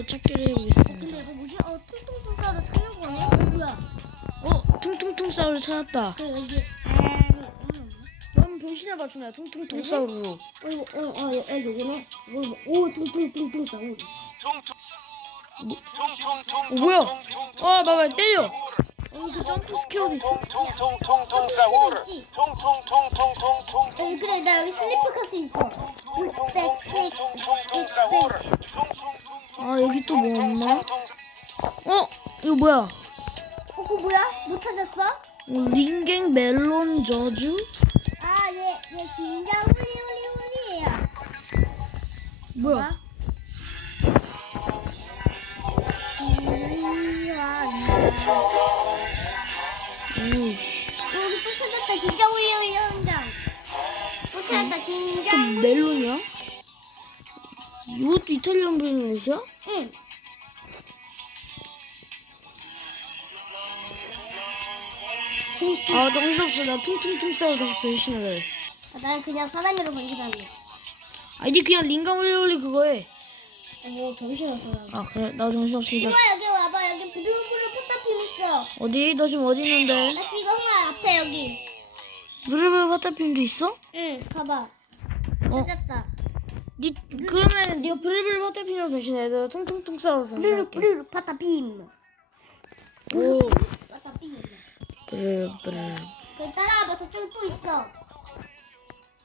거 찾기를 해보겠습니다. 근데 이거 뭐지? 어 싸우러 사는 거네? 어 뭐야? 어, 퉁퉁퉁 싸우를 찾았다. 그 여기 아 음. 너 한번 변신해봐, 준호야. 퉁퉁퉁 싸우로. 어 이거 어 어 여기 요거네? 뭐, 뭐, 오 통통통통 싸우 어, 뭐야? 어, 봐봐, 때려. 어, 그 점프 스퀘어도 있어. 통통통통 사우르 있지? 통통통통통통 여기 그래 나 여기 슬리퍼 카스 있어 빽빽 통통통 사우르 아, 여기 또 뭐 없나? 어, 이거 뭐야? 어 그거 뭐야? 못 찾았어? 어, 링갱 멜론 저주? 아 얘얘 긴장 우리 우리 우리야 뭐야? 인자 오이씨. 우리 또 찾았다 진짜 우리 우리 현장 또 찾았다 그 진짜 우리 멜론이야? 이것도 이탈리안 브레이브샷이야? 응 아, 정신없어. 나 퉁퉁퉁 싸우 다시 변신하래. 아, 난 그냥 사람으로 변신할래 아니, 그냥 링강 올리올리 그거 해. 뭐 정신없어 나 아, 그래. 나 정신없으니까. 형아 여기 와봐 여기 부르부르 포타핌 있어 어디? 너 지금 어디 있는데? 나 지금 형아 앞에 여기 무르르 화타핌도 있어? 응 봐봐 어? 찾았다 니 그러면 네가 브르르 화타핌으로 변신해. 내가 퉁퉁퉁 싸우로 부르르 변신할게. 부르르 포타핌 오. 브르르 브르르. 그 따라와봐 저쪽 또 있어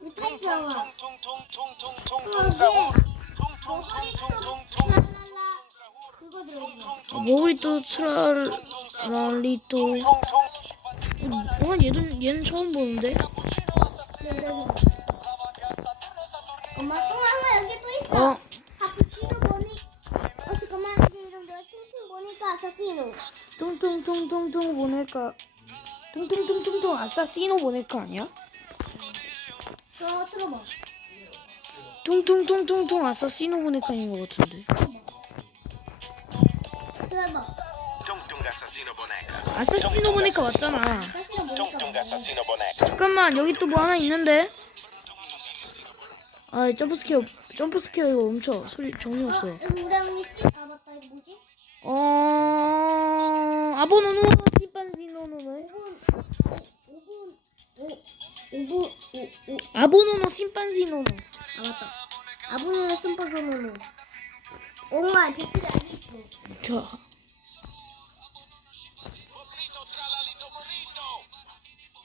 여기 또 있어 형아 형아 통통통통통통 통통통통통 트랄랄라 그거 들어있어 아, 뭐리 또 트랄랄리 또. 어, 얘도 얘는 처음 보는데. 네, 네, 네. 엄마 형아 여기 또 있어 어. 카푸치노 보니 어 잠깐만 이름 뭐야 퉁퉁 보니까 아사시노 퉁퉁퉁퉁퉁 보낼까? 퉁퉁퉁퉁퉁 아사시노 보낼까 아니야? 그거 들어봐 퉁퉁퉁퉁퉁 아사시노 보낼까인 것 같은데. 들어봐 퉁퉁 boneca 아사시노 보낼까 맞잖아. 아사시노 보니까 퉁퉁 boneca 잠깐만 여기 또 뭐 하나 있는데. 아 점프 스퀘어 점프 스퀘어 이거 멈춰 소리 정리 어 없어. 여기 우리 언니 씨아 맞다 이거 뭐지? 어 아보노노 심판시노노네 5분 5분 5분 5 아보노노 심판시노노 아 맞다. 아부노의 순파선으로 엄마 빅스가 여기 있어 자.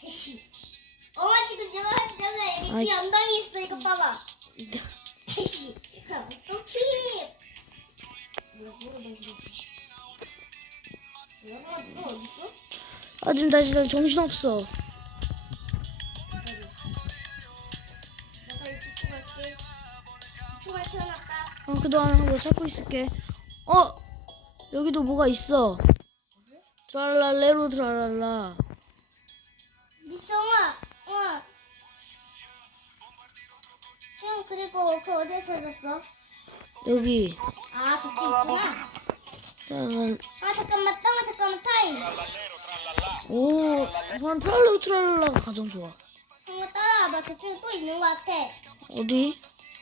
씨 엄마 지금 내가 내가 여기 엉덩이 있어 이거 봐봐 아 지금 다시 나 정신 없어. 내가 이 죽고 갈게 총알 태어났다 어 그동안 한번 찾고 있을게. 어 여기도 뭐가 있어. 트랄랄레로 트랄랄라. 있어 엄마 형 그리고 그 어디에 찾았어? 여기 아 저기 있구나. 짜란. 아 잠깐만 잠깐만 잠깐만 타임. 오, 난 트랄라 트랄라가 가장 좋아. 형아 따라와봐 저쪽 또 있는 것 같아. 어디?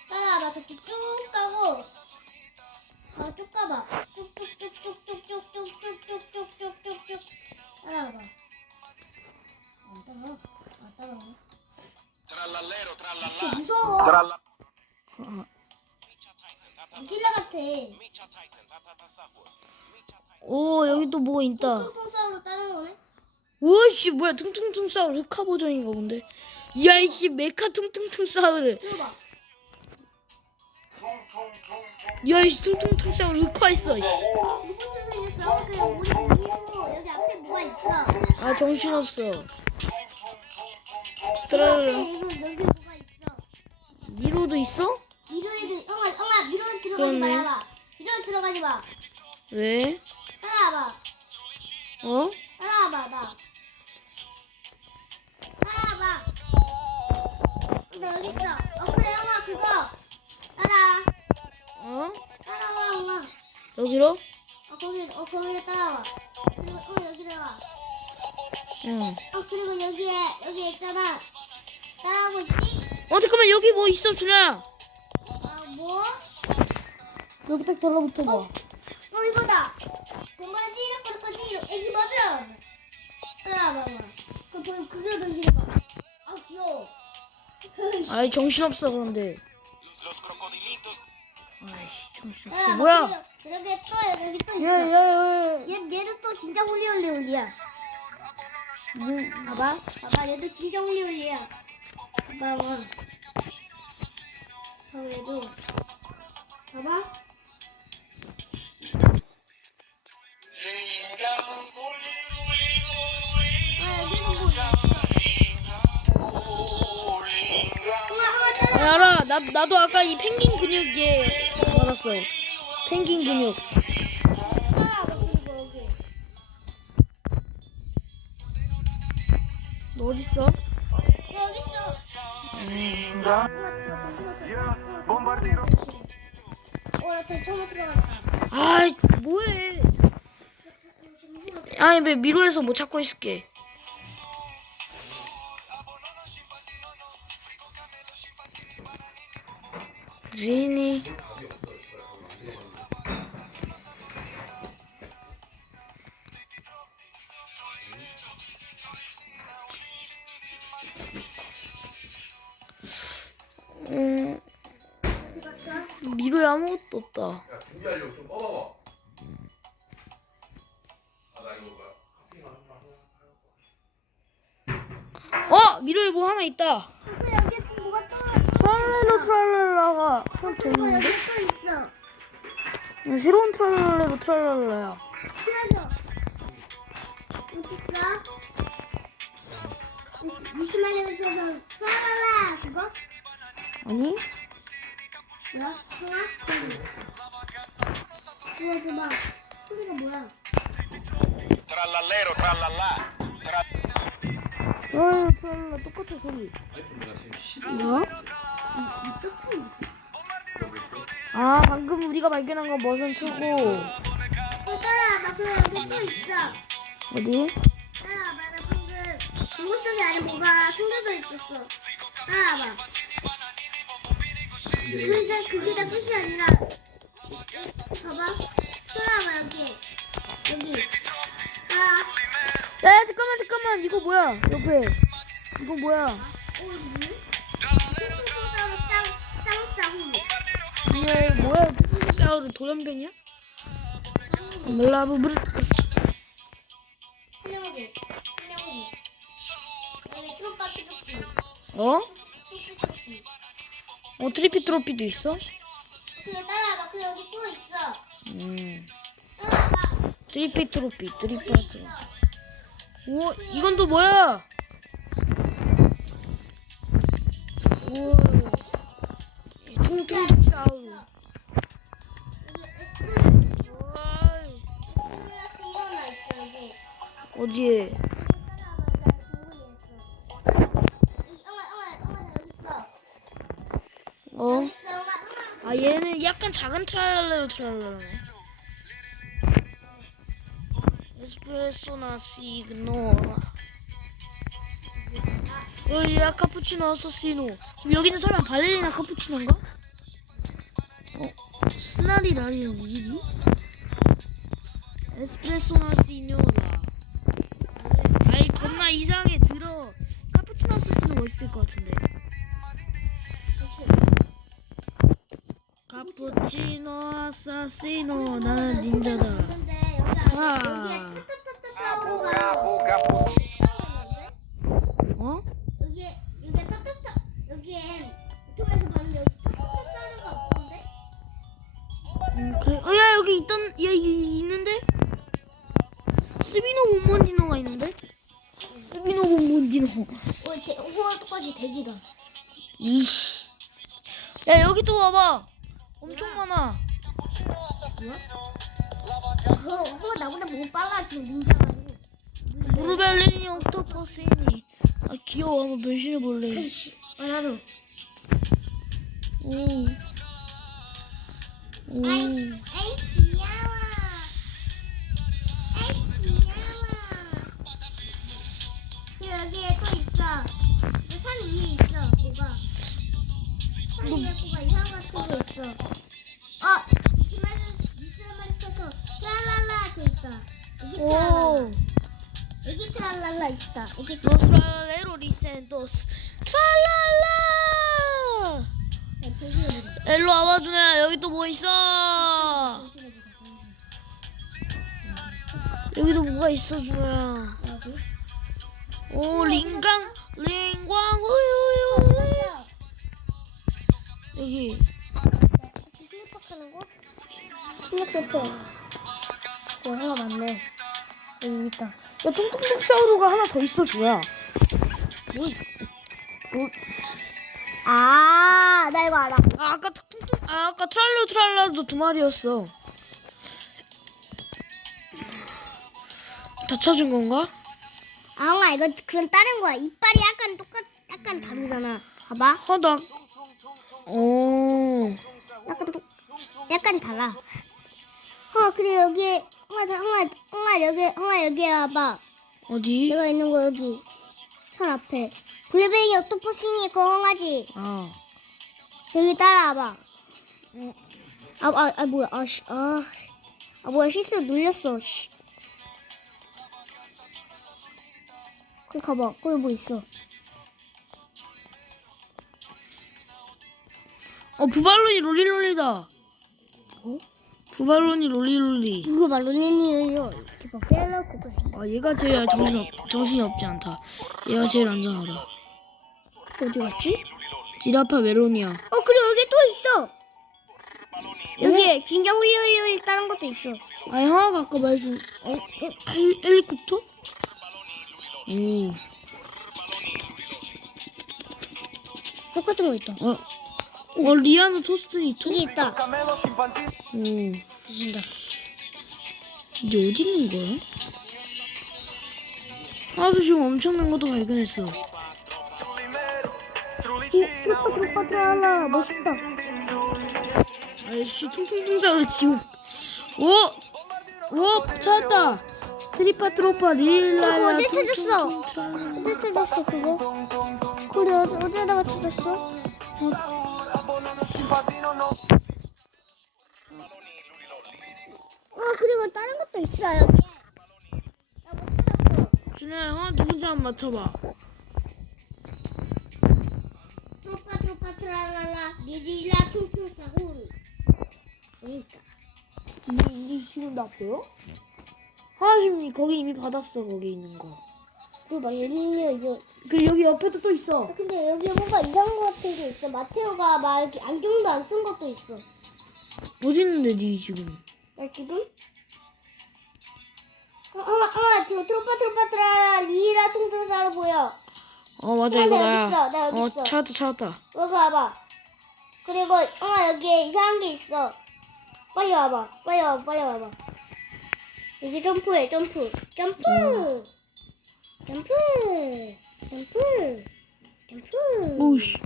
따라와봐 저쪽 쭉 가고. 아쭉 가봐. 쭉쭉쭉 씨 무서워 아, 길라 같아 titan tatatatasahu 오, 여기 또 뭐가 있다. 통통 싸우러 따는 거네 오씨, 뭐야, 퉁퉁퉁 싸울 흑화 버전인가 본데. 야, 이씨, 메카 퉁퉁퉁 싸울. 들어봐 야, 이씨, 퉁퉁퉁 싸울 흑화했어. 이씨. 무슨 생겼어 그 우리 위로 여기 앞에 뭐가 있어 아, 정신 없어. 그 앞에. 이거 여기 있어 미로도 있어? 미로에도 형아 형아 미로 들어가지. 말아봐 미로 들어가지 마 왜? 따라와봐 어? 따라와봐 나 따라와봐 너 여기 있어 어 그래 형아 그거 따라와 어? 따라와 형아 여기로? 어 거기 어 거기로 따라와 그리고 또 여기로 와 응. 어 그리고 여기에 여기 있잖아 따라오고 있지? 어, 잠깐만, 여기 뭐 있어, 준아. 아 뭐? 여기 딱 달라붙어봐. 어 이거다. 동그라미로 크로커디로 애기 맞아. 따라와봐. 그 그- 그거 던지봐. 아 귀여워. 아이 정신없어 그런데 아이씨 야, 정신없어 뭐야 여기, 또 여기 또 있어. 야야야 얘 얘도 또 진짜 홀리홀리홀리야. 뭐, 봐봐, 봐봐, 얘도 진짜 홀리홀리야. 봐봐, 봐봐. 봐봐, 알아 나, 나도 아까 이 펭귄 근육에 받았어 펭귄 근육. 너 어딨어? 야, 여기 있어. Bombardiro 어, 나 처음 들어갔다. 아이 뭐해 아니 왜 미로에서 뭐 찾고 있을게 지니 어 미로에 뭐 하나 있다 어, 그래, 여기 또 뭐가 또. 트랄레로 트랄랄라가 하나 더 그리고 여기 있는데? 또 있어. 음, 새로운 트랄레로 트랄랄라야 틀어줘. 여기 있어. 무슨 있어서 쏴라라 그거? 아니 뭐야? 소라? 그거 봐. 소리가 뭐야? Trallallero trallallà Tra- 트랄레로 트랄랄라 똑같아 소리 아이폰 내가 지금 12. 뭐야? 아 방금 우리가 발견한 건 머선 어, 따라와봐. 그래 여기 또 있어. 어디? 따라와봐. 나 방금 동물 속에 안에 뭐가 숨겨져 있었어. 따라와봐. 그게 그게 다 끝이 아니라. 봐봐. 따라와봐 여기. 여기. 아. 야 잠깐만 잠깐만 이거 뭐야 옆에 이거 뭐야 어, 이거 뭐야? 이게 특수사우르 돌연변이야? 몰라부 트로파 트로피. 어? 트로피. 어 트리피 트로피도 있어? 그래 따라와봐. 그래 여기 또 있어. 음. 트리피 트로피 트리피 트로피. 오 이건 또 뭐야? 오 통통 여기. 어디에? 어? 아 얘는 약간 작은 트랄랄레로 트랄랄라네 에스프레소나 시그노 어야 카푸치노 아사시노 그럼 여기는 설마 발레리나 카푸치노인가? 어? 스나리 라리는 뭐지? 에스프레소 나 시뇨라 아이 겁나 이상하게 들어. 카푸치노 아사시노 멋있을 것 같은데. 카푸치노 아사시노 나는 닌자다 어? 여기 어야 여기 있던 야 이, 있는데 어. 이씨 야 여기 또 와봐 엄청 많아 어, 호가 나보다 뭐 빨라 지금 닌자가지고. 무르벨리니 옥토퍼스니 아 귀여워 한번 변신해 볼래 아 나도. 오. 오. 아이, 아이 귀여워. 아이 귀여워. 여기에 또 있어. 그산 위에 있어. 뭐가? 산 위에 뭐가 이상한 게 있어. 어, 이스마일 이스마일 써서 오. 애기 트랄랄라 있다. 애기 로스랄레로 리센토스 트랄랄라 트랄랄라. 일로 와봐 준호야 여기 또 뭐 있어 여기도 뭐가 있어 준호야 여기. 오 링강 링광 우유유 여기 슬리퍼하는 거? 슬리퍼. 어, 하나 많네. 여기 있다. 야 퉁퉁퉁 사우루가 하나 더 있어 준호야 뭐, 뭐, 아, 나 이거 알아. 아 아까 퉁퉁 아 아까 트랄로 트랄라도 두 마리였어 다 찾은 건가? 아, 엄마 이거 그건 다른 거야. 이빨이 약간 똑같, 약간 다르잖아. 봐봐. 하다 오 약간 똑, 약간 달라. 어, 그리고 여기, 엄마, 엄마, 엄마 여기, 엄마 여기 와봐. 어디? 내가 있는 거 여기. 선 앞에. 블루베리 오토포시니 그 홍아지. 아 여기 따라와봐. 아, 아, 아, 뭐야. 아, 씨, 아. 아, 뭐야. 실수로 눌렸어. 씨. 거기 가봐. 거기 뭐 있어. 어 부발론이 롤리롤리다. 어? 부발론이 롤리롤리. 이거. 이렇게 봐. 펠로 코코시. 아 얘가 제일 정신 없, 정신이 없지 않다. 얘가 제일 안전하다. 어디 갔지? 지라파 메로니아. 어, 그리고 여기 또 있어. 여기 진정 훌륭히 다른 것도 있어. 아니 하나가 아까 말준 어? 어? 헬, 헬리콥터? 오. 똑같은 거 있다. 어. 어 리아노 토스트니토? 여기 있다. 오. 보인다. 이게 어디 있는 거야? 아주 지금 엄청난 것도 발견했어. 트로파 트로파 트랄라 멋있다. 아이씨 퉁퉁퉁 사고 지금 오! 오! 찾았다! 트리파 트로파 릴라야 그거 어디 찾았어? 어디 찾았어 그거? 그래 어디, 어디다가 찾았어? 아 그리고 다른 것도 있어 여기. 나못 찾았어. 준호야 형 누군지 한번 맞춰봐 트로파 트로파 트랄랄라 니딜라 퉁퉁 사후루. 그러니까. 니, 니 지금 나 보여? 하나님 거기 이미 받았어 거기 있는 거 그거 막 열리려 이거. 그리고 여기 옆에도 또 있어 아, 근데 여기 뭔가 이상한 거 같은 게 있어. 마테오가 막 이렇게 안경도 안 쓴 것도 있어. 어디 있는데 니 지금 나 지금? 어, 엄마, 엄마, 지금 트로파 트로파 트라 리라 통통사로 보여. 어 맞아 나 이거 여기 나야 있어, 나 여기 어 있어. 찾았다 찾았다 여기 와봐. 그리고 엄마 여기에 이상한 게 있어. 빨리 와봐, 빨리 와봐, 빨리 와봐. 여기 점프해, 점프, 점프, 점프, 점프, 점프. 오우씨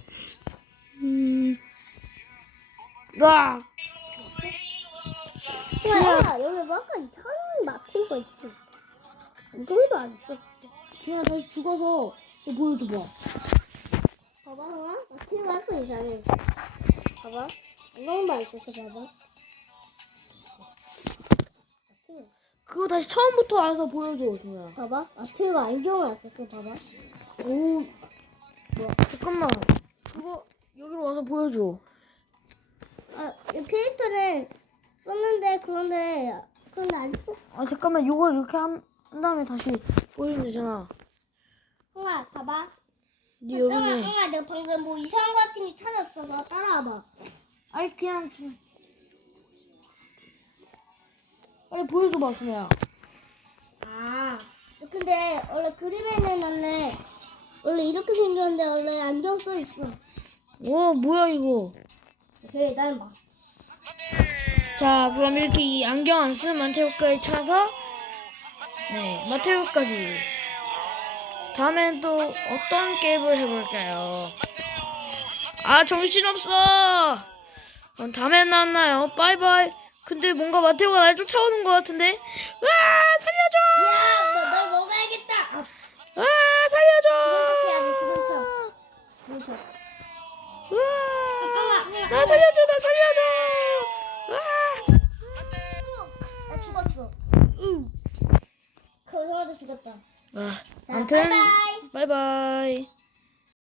음... 와 야, 여기 뭔가 이상한 막힌 거 있어. 이걸도 안 있었어. 준호야 다시 죽어서 이거 보여줘봐 봐봐, 봐봐. 막힌 거 약간 이상해. 봐봐. 이걸도 안 있었어, 봐봐. 막힌 거. 그거 다시 처음부터 와서 보여줘 준호야 봐봐. 마트가 안경을 안 썼어, 봐봐. 오 뭐야 잠깐만 그거 여기로 와서 보여줘 아, 이 캐릭터는 썼는데, 그런데, 그런데 안 써. 아 잠깐만 요걸 이렇게 한, 한 다음에 다시 보여주면 되잖아 형아, 봐봐. 니 형아, 여기는 형아, 내가 방금 뭐 이상한 거 같은 게 찾았어. 너 따라와봐. 아이 그냥 준 빨리 보여줘봐 준호야. 아, 근데 원래 그림에는 원래, 원래 이렇게 생겼는데, 원래 안경 써 있어. 오 뭐야 이거? 오케이, 난 봐. 자 그럼 이렇게 이 안경 안 쓰는 마테오까지 차서 네 마테오까지. 다음엔 또 어떤 게임을 해볼까요? 아 정신없어! 그럼 다음에 만나요. 바이바이 근데 뭔가 마테오가 날 쫓아오는 것 같은데 으아 살려줘 야, 너, 널 먹어야겠다. 아, 으아 죽은 척 해야지, 살려줘 척. 나 살려줘 나 살려줘 으아 나 죽었어. 으. 거기서 죽었다. 아, 자, 아무튼 바이바이. 바이바이.